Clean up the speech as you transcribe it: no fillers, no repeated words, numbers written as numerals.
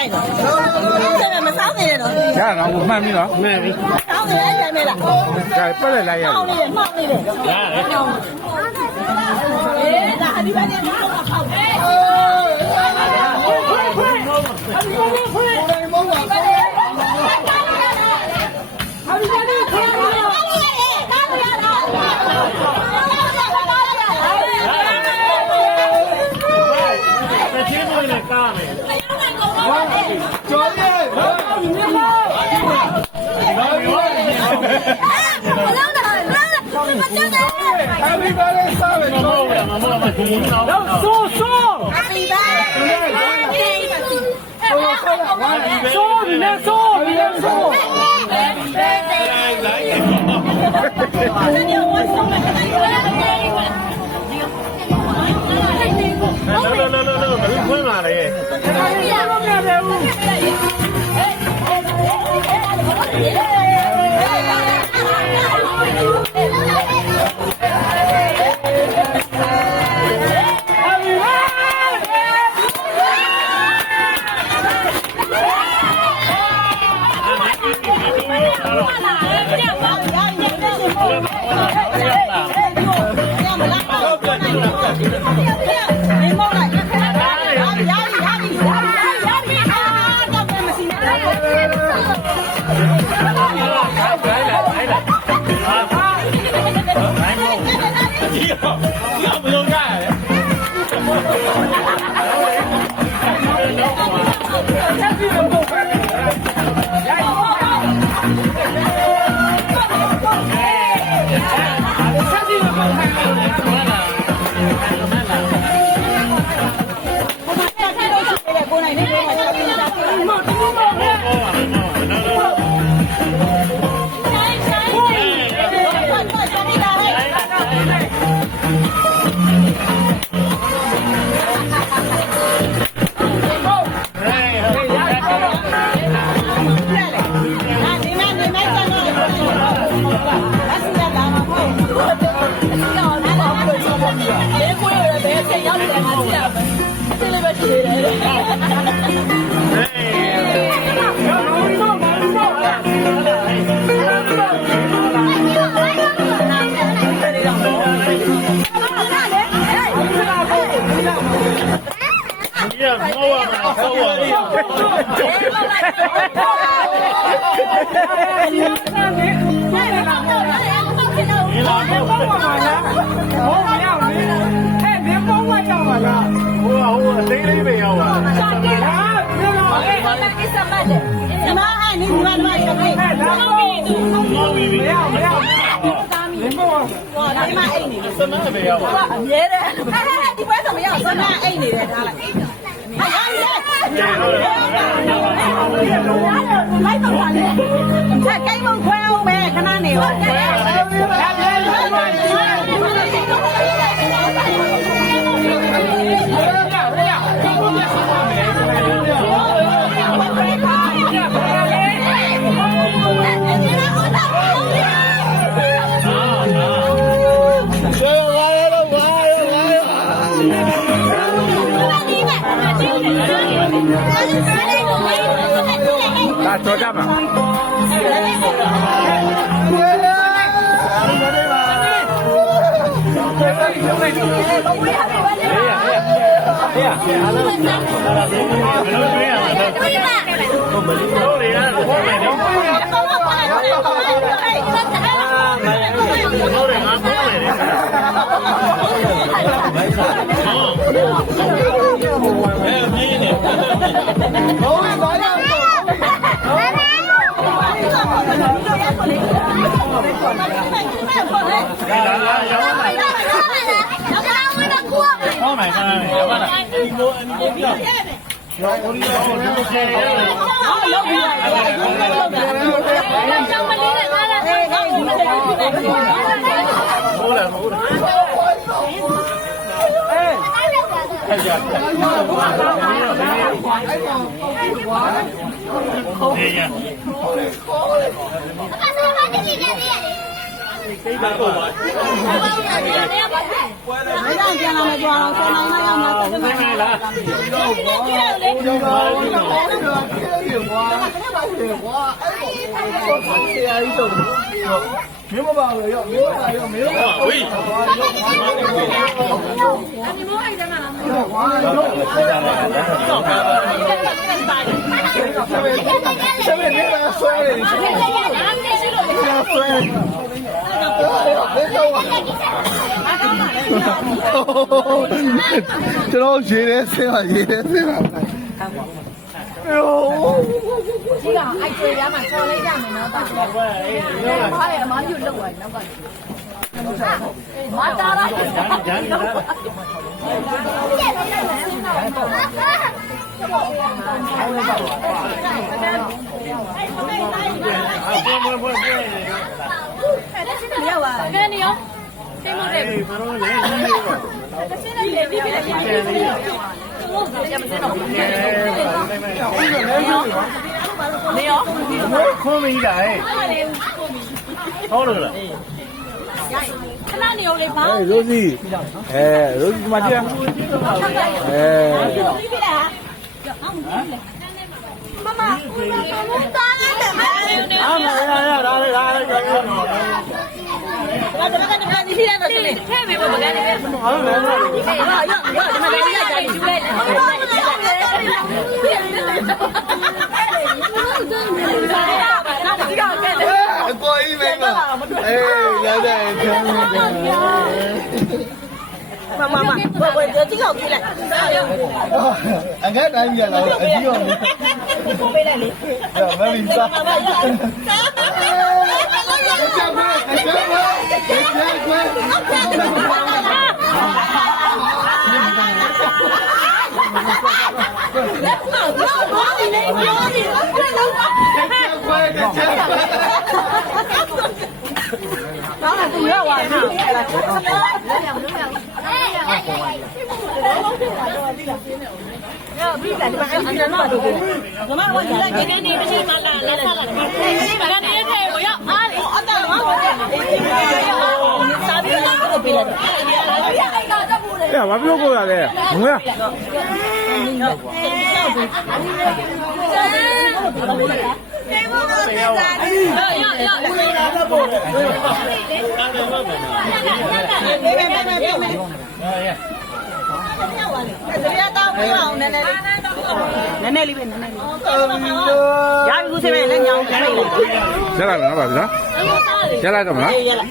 ရိုက်တော့မစောင်းနေတယ်တော့ ရအောင်မှတ်ပြီနော်မှန်ပြီ စောင်းနေတယ်တိုင်မဲလား ဒါပတ်လက်လိုက်ရအောင် မှောက်နေတယ်ရတယ်ဒါအဒီပိုင်းကတော့ဖောက်တယ်တော်ကြပါHãy subscribe cho kênh Ghiền Mì Gõ để không bỏ lỡ 明白吧？要明白吧？要明白吧？喂。你摸一下嘛。下面别来摔了，你摔了。别动啊！ကျွန်တော်ရေထဲဆင်းပါရေထဲဆင်းပါ哎呦！ဒီကောင်အိုက်ကျွေးရမှာဆော်လိုက်ကြမယ်နော်တာ။ဘာလဲအမမျိုးလောက်ဝင်နောက်က။မတားရ။ကနေရောသိမို့တယ်။ဘာလို့လဲ။စင်းလိုက်လေပြီးပြီလေ။ဟုတ်ကဲ့ရမစင်းတော့ဘူး။နေရောခွန်မကြီးလားဟောလို့လားခဏနေရောလေဘာ ရိုစီရိုစီဒီမှာကြည့်ပြီးပြီလားအောင်ပြီလေမမဦးတားလိုက်တယ်အားမရဒါလေးဒါကနေကနေရှိတယ်တော့ရှင်ထဲ့ပြီဘယ်ကနေပဲအားမရရောဒီမှာလည်းရကြတယ်ယူလိုက်တယ်过一杯嘛，哎，来来，妈，我这个给来，俺看咱家老弟哦，回来哩，没领啥，然后就要玩了。要不然你把安全帽都给我们我现在今天你不是拿来上了吗？那你也可以，我要啊，我到了，我傻逼了，我都背了。ဘာပြောကိုရလဲငွေနည်းနည်းလေးပဲနည်းနည်းလေးရပြီခုစေးပဲလည်းညောင်းပြန်လိုက်လေရလာမယ်နော်ဗျာရလာတော့မလားရလာ